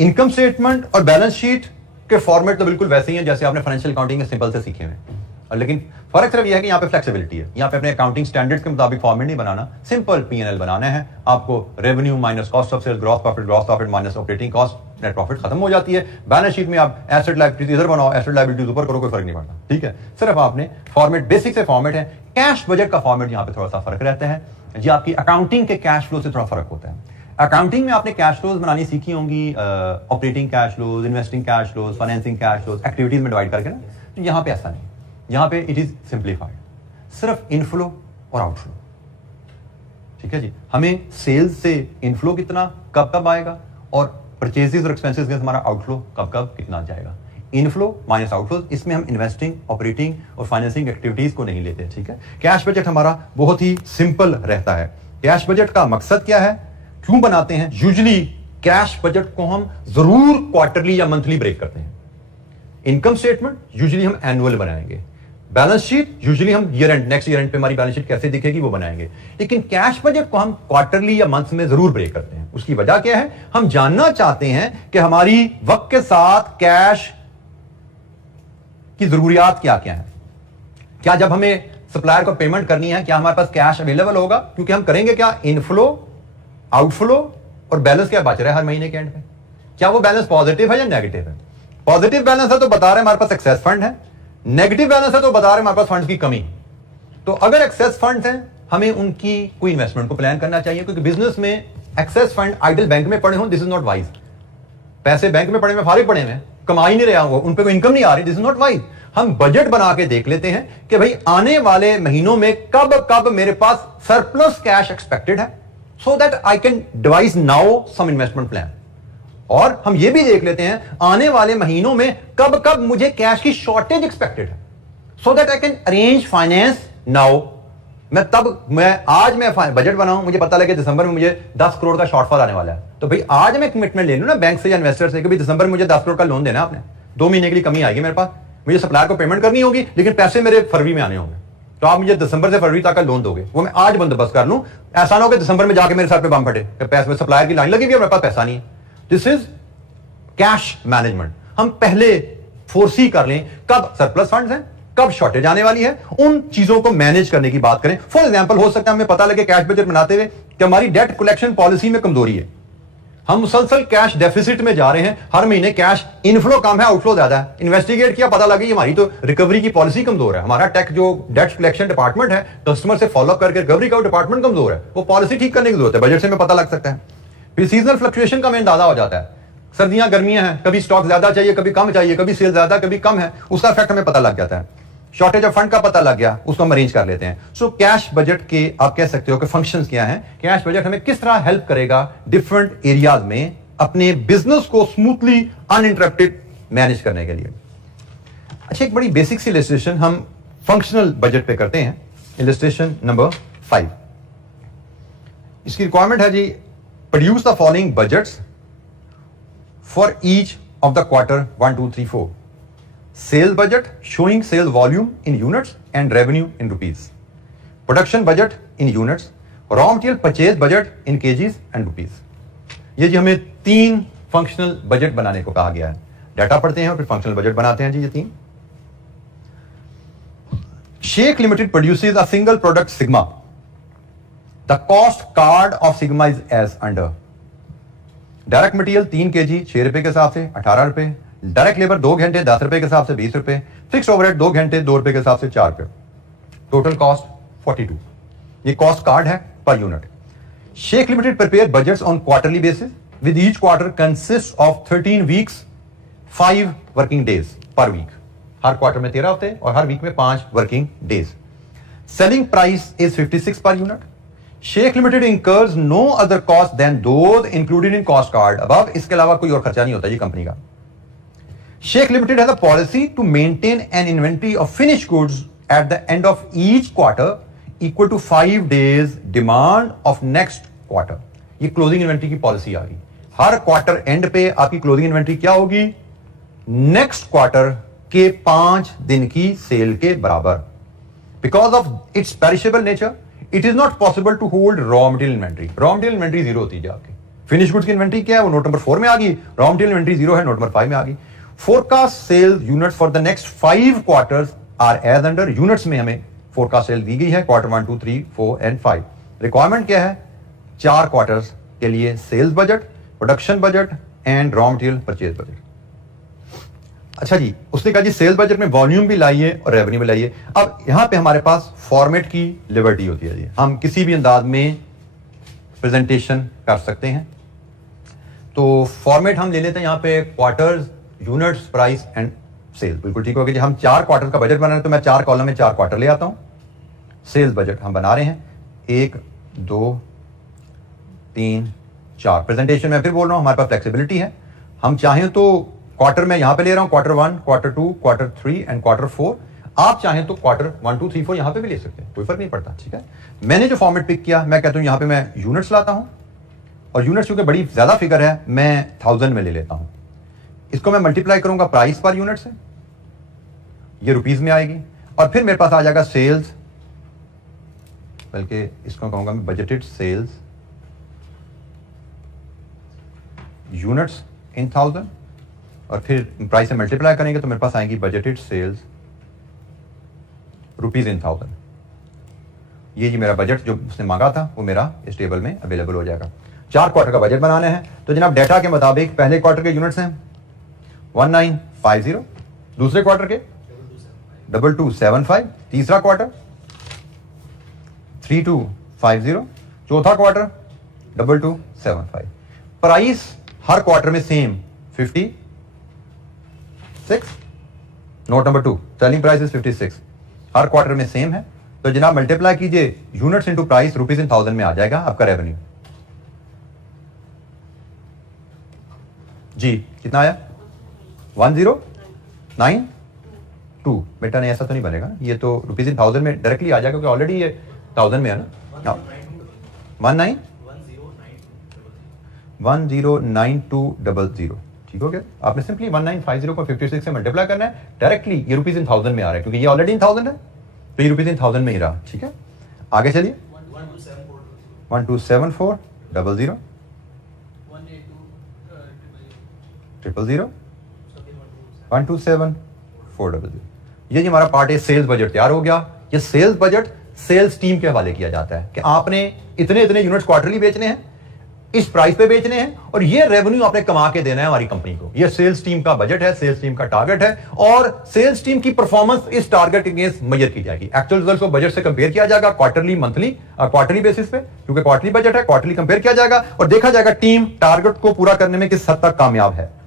इनकम स्टेटमेंट और बैलेंस शीट के फॉर्मेट तो बिल्कुल वैसे ही हैं जैसे आपने फाइनेंशियल अकाउंटिंग में सिंपल से सीखे हुए हैं, और लेकिन फर्क सिर्फ यह है कि यहाँ पे फ्लेक्सिबिलिटी है। यहाँ पे अपने अकाउंटिंग स्टैंडर्ड्स के मुताबिक फॉर्मेट नहीं बनाना, सिंपल P&L बनाना है। आपको revenue minus cost of sales, gross profit minus operating cost, net profit खत्म हो जाती है। बैलेंस शीट में आप एसेट लायबिलिटीज इधर बनाओ, एसेट लायबिलिटीज ऊपर करो, कोई फर्क नहीं पड़ता, ठीक है। सिर्फ आपने फॉर्मेट बेसिक से फॉर्मेट है। कैश बजट का फॉर्मेट यहाँ पे थोड़ा सा फर्क रहता है जी, आपकी अकाउंटिंग के कैश फ्लो से थोड़ा फर्क होता है। अकाउंटिंग में आपने कैश फ्लोज बनानी सीखी होंगी, operating cash flows, investing cash flows, financing cash flows, activities में डिवाइड करके ना। तो यहाँ पे ऐसा नहीं, यहाँ पे इट इज सिंप्लीफाइड, सिर्फ इनफ्लो और आउटफ्लो, ठीक है जी। हमें सेल्स से इनफ्लो कितना कब कब आएगा और परचेजेस और एक्सपेंसेस में हमारा आउटफ्लो कब कब कितना जाएगा। इनफ्लो माइनस आउटफ्लो, इसमें हम इन्वेस्टिंग, ऑपरेटिंग और फाइनेंसिंग एक्टिविटीज को नहीं लेते, ठीक है। कैश बजट हमारा बहुत ही सिंपल रहता है। कैश बजट का मकसद क्या है, क्यों बनाते हैं? यूजुअली कैश बजट को हम जरूर क्वार्टरली या मंथली ब्रेक करते हैं। इनकम स्टेटमेंट यूजुअली हम एनुअल बनाएंगे, बैलेंस शीट यूजुअली हम year and, next year and पे हमारी बैलेंस शीट कैसे दिखेगी वो बनाएंगे। लेकिन कैश बजट को हम क्वार्टरली या मंथ में जरूर ब्रेक करते हैं। उसकी वजह क्या है, हम जानना चाहते हैं कि हमारी वक्त के साथ कैश की जरूरियात क्या क्या है। क्या जब हमें सप्लायर को पेमेंट करनी है, क्या हमारे पास कैश अवेलेबल होगा? क्योंकि हम करेंगे क्या, इनफ्लो, आउटफ्लो और बैलेंस क्या बच रहा है हर महीने के एंड पे। क्या वो बैलेंस पॉजिटिव है या नेगेटिव है? पॉजिटिव बैलेंस है तो बता रहे हमारे पास एक्सेस फंड है, नेगेटिव बैलेंस है तो बता रहे हमारे पास फंड्स की कमी। तो अगर एक्सेस फंड्स हैं, हमें उनकी कोई इन्वेस्टमेंट को प्लान करना चाहिए, क्योंकि बिजनेस में एक्सेस फंड आइडल बैंक में पड़े हों, दिस इज नॉट वाइज। पैसे बैंक में पड़े हुए, फारिग पड़े हुए, कमाई नहीं रहा हो, उन पे कोई इनकम नहीं आ रही, दिस इज नॉट वाइज। हम बजट बना के देख लेते हैं कि भाई आने वाले महीनों में कब कब मेरे पास सरप्लस कैश एक्सपेक्टेड है, so that I can devise now some investment plan. और हम ये भी देख लेते हैं आने वाले महीनों में कब कब मुझे कैश की शॉर्टेज एक्सपेक्टेड है, so that I can arrange finance now. आज मैं बजट बनाऊं, मुझे पता लगे दिसंबर में मुझे 10 करोड़ का शॉर्टफॉल आने वाला है, तो भाई आज मैं कमिटमेंट ले लूं ना बैंक से या इन्वेस्टर से कि भाई दिसंबर में मुझे 10 करोड़ का लोन देना, आपने 2 महीने के लिए कमी आएगी मेरे पास, मुझे सप्लायर को पेमेंट करनी होगी, लेकिन पैसे मेरे फरवरी में आने होंगे, तो आप मुझे दिसंबर से फरवरी तक का लोन दोगे, वो मैं आज बंदोबस्त कर लूं। ऐसा ना हो कि दिसंबर में जाके मेरे सर पे बम फटे, पैसे सप्लायर की लाइन लगी हुई है, मेरे पास पैसा नहीं है। This is cash management. हम पहले फोरसी कर लें कब सरप्लस फंड्स हैं, कब शॉर्टेज आने वाली है, उन चीजों को मैनेज करने की बात करें। फॉर एग्जांपल हो सकता है हमें पता लगे कैश बजट बनाते हुए कि हमारी डेट कलेक्शन पॉलिसी में कमजोरी है, हम मुसलसल कैश डेफिसिट में जा रहे हैं, हर महीने कैश इनफ्लो कम है, आउटफ्लो ज्यादा है। इन्वेस्टिगेट किया, पता लगी हमारी तो रिकवरी की पॉलिसी कमजोर है, हमारा टेक जो डेट कलेक्शन डिपार्टमेंट है, कस्टमर से फॉलोअप करके रिकवरी का डिपार्टमेंट कमजोर है, वो पॉलिसी ठीक करने की जरूरत है। बजट से हमें पता लग सकता है। फिर सीजनल फ्लक्चुएशन का हमें अंदाजा हो जाता है, सर्दियां गर्मियां हैं, कभी स्टॉक ज्यादा चाहिए, कभी कम चाहिए, कभी सेल ज्यादा कभी कम है, उसका इफेक्ट हमें पता लग जाता है। शॉर्टेज ऑफ फंड का पता लग गया, उसको हम अरेंज कर लेते हैं। सो कैश बजट के आप कह सकते हो कि फंक्शंस क्या हैं। कैश बजट हमें किस तरह हेल्प करेगा डिफरेंट एरियाज में अपने बिजनेस को स्मूथली अनइंटरप्टेड मैनेज करने के लिए। अच्छा, एक बड़ी बेसिक सी इलस्ट्रेशन हम फंक्शनल बजट पे करते हैं। इलस्ट्रेशन नंबर 5, इसकी रिक्वायरमेंट है जी, produce the following budgets for each of the quarter 1, 2, 3, 4. Sales budget showing sales volume in units and revenue in rupees. Production budget in units. Raw material purchase budget in kgs and rupees. ये जी हमें 3 functional budget बनाने को कहा गया है। Data पढ़ते हैं और फिर फंक्शनल बजट बनाते हैं जी ये 3। Sheikh Limited produces a single product Sigma. The cost card of Sigma is as under. Direct material 3 kg 6 रुपए के हिसाब से 18 रुपए, डायरेक्ट लेबर 2 घंटे 10 रुपए के हिसाब से 20 रुपए, फिक्स ओवरहेड 2 घंटे 2 रुपए के हिसाब से 4 रुपए, टोटल कॉस्ट 42। ये कॉस्ट कार्ड है पर unit. Sheikh limited prepare budgets on quarterly basis with each quarter consist of 13 weeks 5 working days per week. हर क्वार्टर में 13 हफ्ते और हर वीक में 5 working days. Selling price is 56 per unit. Sheikh limited incurs no other cost than those included in cost card above, इसके अलावा कोई और खर्चा नहीं होता जी कंपनी का। Sheikh limited has a policy to maintain an inventory of finish goods at the end of each quarter equal to 5 days demand of next quarter. ये क्लोजिंग इन्वेंट्री की पॉलिसी आ गई। हर क्वार्टर एंड पे आपकी क्लोजिंग इन्वेंट्री क्या होगी? Next quarter के 5 दिन की सेल के बराबर। Because of its perishable nature it is not possible to hold raw material inventory. Raw material inventory zero होती है आपकी। फिनिश गुड्स की इन्वेंट्री क्या है? वो नोट नंबर 4 में आ गई। रॉ मटेरियल इन्वेंट्री जीरो है, नोट नंबर 5 में आ गई। Forecast sale units for the next 5 quarters are as under. Units में हमें फोरकास्ट सेल दी गई है, क्वार्टर 1, 2, 3, 4 एंड 5। रिक्वायरमेंट क्या है? 4 क्वार्टर्स के लिए sales budget, production budget and raw material purchase budget. अच्छा जी, उसने कहा जी सेल्स बजट में वॉल्यूम भी लाइए और रेवेन्यू भी लाइए। अब यहां पे हमारे पास फॉर्मेट की लिबर्टी होती है जी, हम किसी भी अंदाज में प्रेजेंटेशन कर सकते हैं। तो फॉर्मेट हम ले लेते हैं यहां पे quarters, units, price and sales. बिल्कुल ठीक हो गया जी। हम 4 क्वार्टर का बजट बना रहे हैं तो मैं 4 कॉलम में 4 क्वार्टर ले आता हूं। सेल्स बजट हम बना रहे हैं 1, 2, 3, 4। प्रेजेंटेशन में फिर बोल रहा हूं हमारे पास फ्लेक्सिबिलिटी है। हम चाहें तो क्वार्टर में यहां पे ले रहा हूं, quarter 1, quarter 2, quarter 3 and quarter 4। आप चाहें तो क्वार्टर 1, 2, 3, 4 यहां पे भी ले सकते हैं, कोई फर्क नहीं पड़ता। ठीक है, मैंने जो फॉर्मेट पिक किया, मैं कहता हूं यहां पे मैं यूनिट्स लाता हूं और यूनिट्स क्योंकि बड़ी ज्यादा फिगर है मैं 1000 में ले लेता हूं। इसको मैं मल्टीप्लाई करूंगा प्राइस पर यूनिट से, ये रुपीज में आएगी और फिर मेरे पास आ जाएगा सेल्स, बल्कि इसको कहूंगा मैं बजटेड सेल्स यूनिट्स इन 1000 और फिर प्राइस से मल्टीप्लाई करेंगे तो मेरे पास आएंगी बजटेड सेल्स रुपीज इन 1000। ये जी मेरा बजट जो उसने मांगा था वो मेरा इस टेबल में अवेलेबल हो जाएगा। 4 क्वार्टर का बजट बनाना है तो जनाब डाटा के मुताबिक पहले क्वार्टर के यूनिट्स हैं 1950, दूसरे क्वार्टर के 2275, तीसरा क्वार्टर 3250, चौथा क्वार्टर 2275। प्राइस हर क्वार्टर में same 56। Note number 2, selling price is 56, her quarter में सेम है। तो जनाब मल्टीप्लाई कीजिए units into price, rupees in 1000 में आ जाएगा आपका रेवेन्यू। जी कितना आया? 1092। बेटा नहीं, ऐसा तो नहीं बनेगा, ये तो रुपीज इन 1000 में डायरेक्टली आ जाएगा क्योंकि ऑलरेडी ये 1000 में है ना। 109200। ठीक हो गया। आपने सिंपली 1950 को 56 से मल्टीप्लाई करना है, डायरेक्टली ये रुपीज इन 1000 में आ रहा है क्योंकि ये ऑलरेडी इन 1000 है तो ये रुपीज इन 1000 में ही रहा। ठीक है, आगे चलिए। 127400, 000, 127400। ये जी हमारा पार्ट ए सेल्स बजट तैयार हो गया। ये सेल्स बजट सेल्स टीम के हवाले किया जाता है कि आपने इतने इतने यूनिट्स क्वार्टरली बेचने हैं, इस प्राइस पे बेचने हैं और ये रेवेन्यू आपने कमा के देना है हमारी कंपनी को। ये सेल्स टीम का बजट है, सेल्स टीम का टारगेट है और सेल्स टीम की परफॉर्मेंस इस टारगेट अगेंस्ट मेजर की जाएगी। एक्चुअल रिजल्ट को बजट से कंपेयर किया जाएगा क्वार्टरली, मंथली, क्वार्टरली बेसिस पे, क्योंकि क्वार्टरली बजट है, क्वार्टरली कंपेयर किया जाएगा और देखा जाएगा टीम टारगेट को पूरा करने में किस हद तक कामयाब है।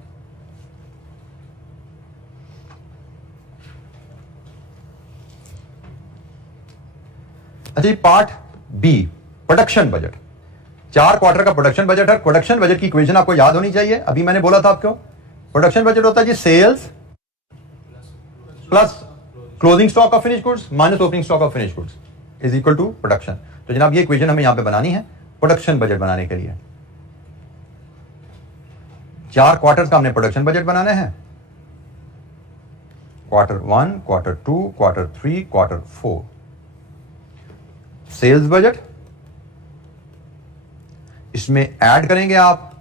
अच्छा, part B, production budget. 4 quarter का प्रोडक्शन बजट है। प्रोडक्शन बजट की इक्वेशन आपको याद होनी चाहिए। अभी मैंने बोला था आपको प्रोडक्शन बजट होता है जी sales plus closing stock of finish goods minus opening stock of finish goods is equal to production. तो जनाब ये इक्वेशन हमें यहां पे बनानी है प्रोडक्शन बजट बनाने के लिए। 4 क्वार्टर का हमने प्रोडक्शन बजट बनाना है, quarter 1, quarter 2, quarter 3, quarter 4। Sales budget, इसमें ऐड करेंगे आप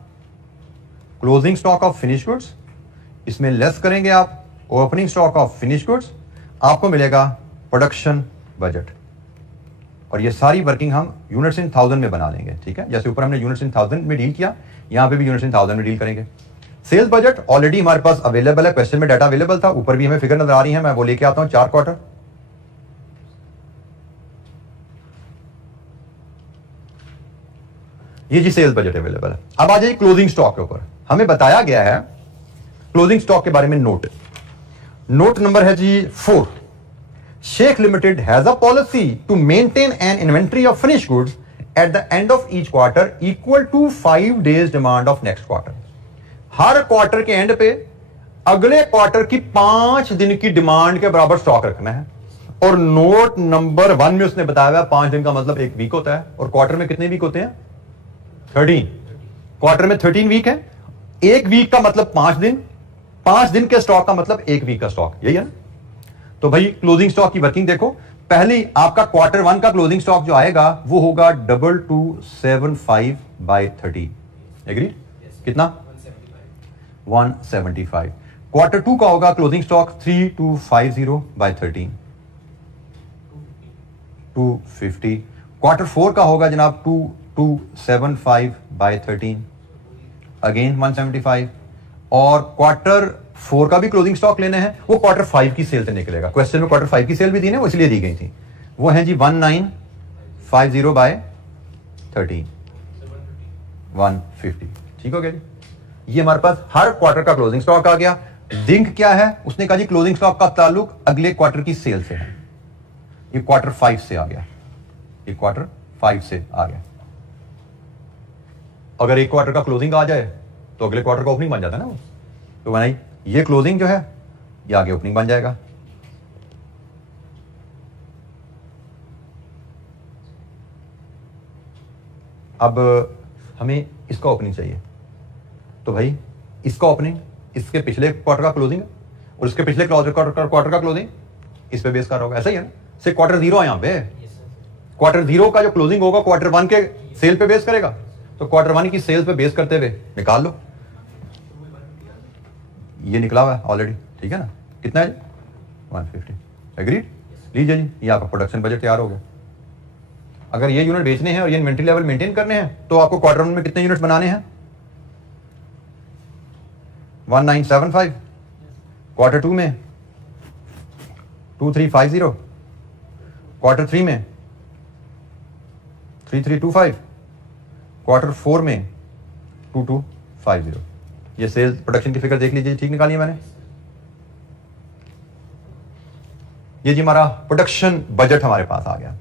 closing stock of finish goods, इसमें लेस करेंगे आप opening stock of finish goods, आपको मिलेगा प्रोडक्शन बजट। और ये सारी वर्किंग हम यूनिट्स इन 1000 में बना लेंगे। ठीक है, जैसे ऊपर हमने यूनिट्स इन 1000 में डील किया, यहां पे भी यूनिट्स इन 1000 में डील करेंगे। सेल्स बजट ऑलरेडी हमारे पास अवेलेबल है, क्वेश्चन में डाटा अवेलेबल था, ऊपर भी हमें फिगर नजर आ रही है, मैं वो लेके आता हूं। 4 क्वार्टर, ये जी सेल्स बजट अवेलेबल है। अब आ जाइए क्लोजिंग स्टॉक के ऊपर। हमें बताया गया है क्लोजिंग स्टॉक के बारे में। नोट नंबर है जी 4। Sheikh limited has a policy to maintain an inventory of finish goods at the end of each quarter equal to 5 days demand of next quarter. हर क्वार्टर के एंड पे अगले क्वार्टर की 5 दिन की डिमांड के बराबर स्टॉक रखना है। और नोट नंबर 1 में उसने बताया हुआ 5 दिन का मतलब 1 वीक होता है, और क्वार्टर में कितने वीक होते हैं? 13। क्वार्टर में 13 वीक है। 1 वीक का मतलब 5 दिन, 5 दिन के स्टॉक का मतलब 1 वीक का स्टॉक, यही है ना। तो भाई क्लोजिंग स्टॉक की वर्किंग देखो। पहली आपका क्वार्टर 1 का क्लोजिंग स्टॉक जो आएगा वो होगा 2275/30। एग्री? कितना? 175। क्वार्टर 2 का होगा क्लोजिंग स्टॉक 3250/13, 250। क्वार्टर 4 का होगा जनाब 2275/13, अगेन 175। और क्वार्टर 4 का भी क्लोजिंग स्टॉक लेने हैं, वो क्वार्टर 5 की सेल से निकलेगा। क्वेश्चन में क्वार्टर 5 की सेल भी दी है, वो इसलिए दी गई थी। वो है जी 1950/13, 150। ठीक हो गया जी। ये हमारे पास हर क्वार्टर का क्लोजिंग स्टॉक आ गया। लिंक क्या है? उसने कहा जी क्लोजिंग स्टॉक का ताल्लुक अगले क्वार्टर की सेल से है। ये क्वार्टर 5 से आ गया, ये क्वार्टर 5 से आ गया। अगर एक क्वार्टर का क्लोजिंग आ जाए तो अगले क्वार्टर का ओपनिंग बन जाता है ना वो। तो बनाई ये क्लोजिंग जो है ये आगे ओपनिंग बन जाएगा। अब हमें इसका ओपनिंग चाहिए, तो भाई इसका ओपनिंग इसके पिछले क्वार्टर का क्लोजिंग और इसके पिछले क्वार्टर का क्लोजिंग इस पे बेस कर रहा होगा। ऐसा ही है ना। से क्वार्टर 0 यहां पे, क्वार्टर 0 का जो क्लोजिंग होगा क्वार्टर 1 के सेल पे बेस करेगा। तो क्वार्टर 1 की सेल्स पे बेस करते हुए निकाल लो। ये निकला हुआ है ऑलरेडी, ठीक है ना। कितना है? 150। एग्रीड? लीजिए जी, ये आपका प्रोडक्शन बजट तैयार हो गया। अगर ये यूनिट बेचने हैं और ये इन्वेंट्री लेवल मेंटेन करने हैं तो आपको क्वार्टर 1 में कितने यूनिट्स बनाने हैं? 1975। क्वार्टर 2 में 2350, क्वार्टर 3 में 3325, क्वार्टर 4 में 2250। ये सेल्स प्रोडक्शन की फिगर देख लीजिए, ठीक निकाली है मैंने। ये जी हमारा प्रोडक्शन बजट हमारे पास आ गया।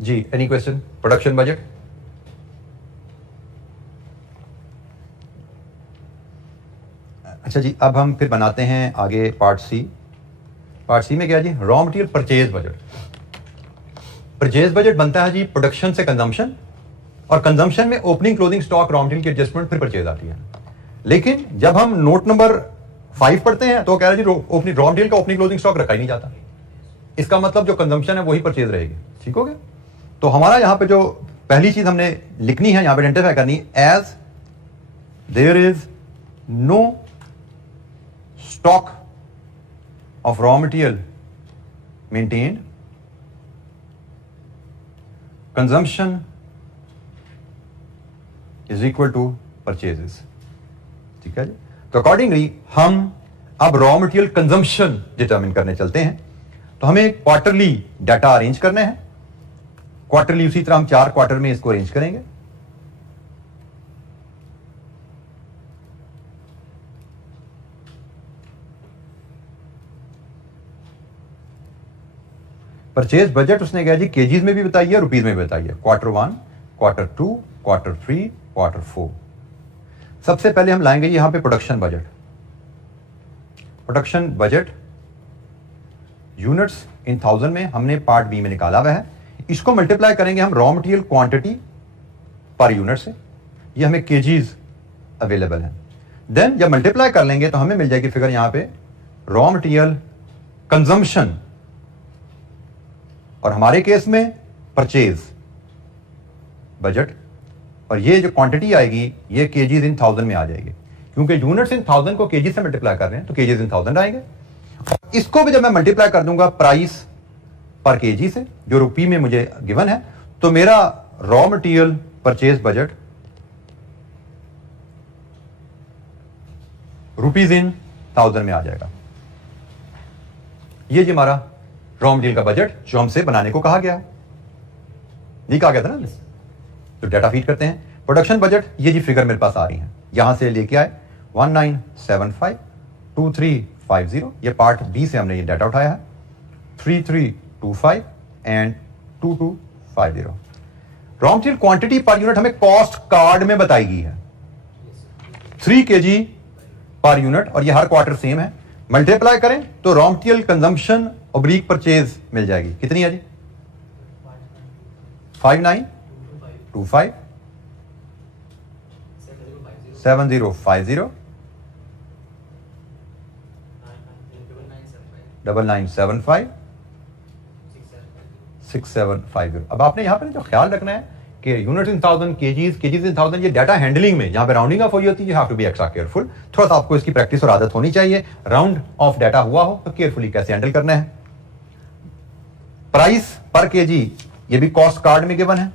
जी, एनी क्वेश्चन? Production budget. अच्छा जी, अब हम फिर बनाते हैं आगे पार्ट सी। पार्ट सी में क्या जी? Raw material purchase budget. Purchase budget बनता है जी प्रोडक्शन से कंजम्पशन, और कंजम्पशन में opening closing stock raw material की एडजस्टमेंट फिर परचेज आती है। लेकिन जब हम नोट नंबर 5 पढ़ते हैं तो कह रहे जी ओपनिंग रॉ मटेरियल का ओपनिंग क्लोजिंग स्टॉक रखा ही नहीं जाता। इसका मतलब जो कंजम्पशन है वही परचेज रहेगी। ठीक हो गया। तो हमारा यहां पे जो पहली चीज हमने लिखनी है, यहां पे आइडेंटिफाई करनी, as there is no stock of raw material maintained, consumption is equal to purchases. ठीक है जी। तो अकॉर्डिंगली हम अब रॉ मटेरियल कंजम्पशन डिटरमिन करने चलते हैं। तो हमें क्वार्टरली डाटा अरेंज करने हैं। क्वार्टरली उसी तरह हम 4 क्वार्टर में इसको अरेंज करेंगे। परचेज बजट उसने कहा जी केजीज में भी बताइए, रुपीज में भी बताइए। Quarter 1, quarter 2, quarter 3, quarter 4। सबसे पहले हम लाएंगे यहां पे production budget. Production budget units in 1000 में हमने पार्ट बी में निकाला हुआ है। इसको मल्टीप्लाई करेंगे हम raw material quantity per unit से। ये हमें केजीज अवेलेबल है। देन जब मल्टीप्लाई कर लेंगे तो हमें मिल जाएगी फिगर यहां पे रॉ मटेरियल कंजम्पशन, और हमारे केस में परचेज बजट, और ये जो क्वांटिटी आएगी ये केजीज इन 1000 में आ जाएगी, क्योंकि यूनिट्स इन 1000 को केजी से मल्टीप्लाई कर रहे हैं तो केजीज इन 1000 आएंगे। इसको भी जब मैं मल्टीप्लाई कर दूंगा प्राइस पर केजी से, जो रुपी में मुझे गिवन है, तो मेरा raw material purchase budget rupees in 1000 में आ जाएगा। ये जी हमारा रॉ मटेरियल का बजट जो हमसे बनाने को कहा गया, ये कहा गया था ना। तो डाटा फीड करते हैं। प्रोडक्शन बजट, ये जी फिगर मेरे पास आ रही है, यहां से लेके आए 19752350, ये पार्ट बी से हमने ये डाटा उठाया है, 3325 and 2250। Raw material quantity per unit हमें कॉस्ट कार्ड में बताई गई है 3 kg पर यूनिट, और ये हर क्वार्टर सेम है। मल्टीप्लाई करें तो raw material consumption oblique purchase मिल जाएगी, कितनी है जी? 5925 7050 9975 6750। अब आपने यहां पर जो ख्याल रखना है कि यूनिट इन 1000, केजीज इन 1000, ये डाटा हैंडलिंग में जहां पे राउंडिंग ऑफ हुई होती है, you have to be extra careful. थोड़ा सा आपको इसकी प्रैक्टिस और आदत होनी चाहिए। राउंड ऑफ डाटा हुआ हो तो केयरफुली कैसे हैंडल करना है। प्राइस पर केजी, ये भी कॉस्ट कार्ड में गिवन है,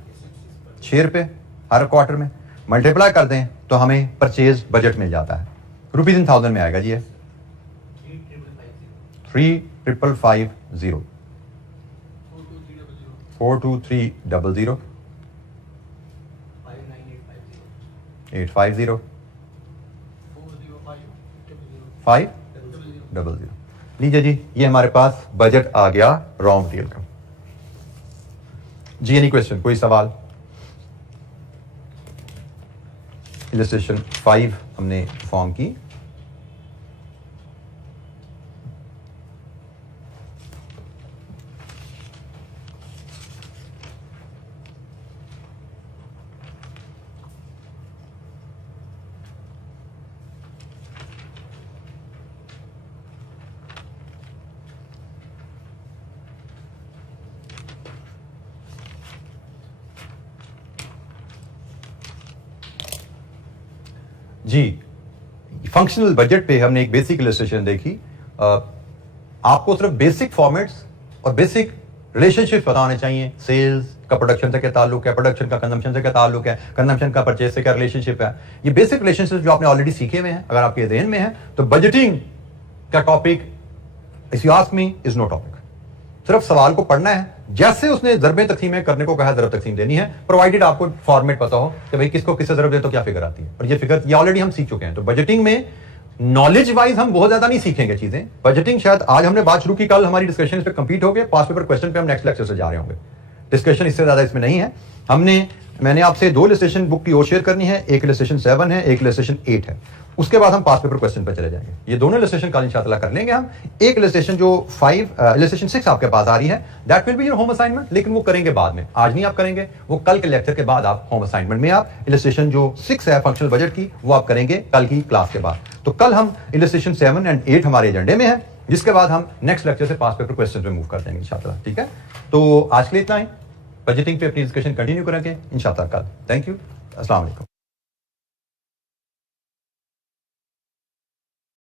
6 रुपए हर क्वार्टर में। मल्टीप्लाई कर दें तो हमें परचेज बजट मिल जाता है, रुपीज इन 1000 में आएगा जी, 3550 42300 850 500। लीजिए जी, ये हमारे पास बजट आ गया रॉ मटेरियल का। जी एनी क्वेश्चन, कोई सवाल? इलस्ट्रेशन 5 हमने फॉर्म की। जी, फंक्शनल बजट पे हमने एक बेसिक इलस्ट्रेशन देखी। आपको सिर्फ बेसिक फॉर्मेट्स और बेसिक रिलेशनशिप्स पता होने चाहिए। सेल्स का प्रोडक्शन से क्या ताल्लुक है, प्रोडक्शन का कंजम्पशन से क्या ताल्लुक है, कंजम्पशन का परचेज से क्या रिलेशनशिप है। ये बेसिक रिलेशनशिप जो आपने ऑलरेडी सीखे हुए हैं, अगर आपके ज़हन में है तो बजटिंग का topic if you ask me is no topic. सिर्फ सवाल को पढ़ना है, जैसे उसने ज़रबें तकसीमें करने को कहा ज़रब तकसीम देनी है, प्रोवाइडेड आपको फॉर्मेट पता हो कि भाई किसको किससे ज़रब दे तो क्या फिगर आती है। और ये फिगर ये ऑलरेडी हम सीख चुके हैं। तो बजटिंग में नॉलेज वाइज हम बहुत ज्यादा नहीं सीखेंगे चीजें। बजटिंग शायद आज हमने बात शुरू की, कल हमारी डिस्कशन इस पे कंप्लीट हो गए, पास पेपर क्वेश्चन पे हम नेक्स्ट लेक्चर से जा रहे होंगे। डिस्कशन इससे ज्यादा इसमें नहीं है। मैंने आपसे 2 इलस्ट्रेशन बुक की और शेयर करनी है, एक इलस्ट्रेशन 7 है, एक इलस्ट्रेशन 8 है। उसके बाद हम पास पेपर क्वेश्चन पर चले जाएंगे। ये दोनों इलस्ट्रेशन कल इंशाअल्लाह कर लेंगे हम। एक इलस्ट्रेशन जो इलस्ट्रेशन 6 आपके पास आ रही है, that will be your home assignment, लेकिन वो करेंगे बाद में, आज नहीं आप करेंगे, वो कल के लेक्चर के बाद आप होम असाइनमेंट में आप इलस्ट्रेशन जो 6 है फंक्शनल बजट की, वो आप करेंगे कल की क्लास के बाद। तो कल हम इलस्ट्रेशन 7 एंड 8 हमारे एजेंडे में है, जिसके बाद हम नेक्स्ट लेक्चर से पास पेपर क्वेश्चन पे मूव कर जाएंगे इंशाअल्लाह। ठीक है, तो आज के लिए इतना ही। बजटिंग पे अपनी डिस्कशन कंटिन्यू करेंगे इंशाअल्लाह कल। थैंक यू, अस्सलाम वालेकुम।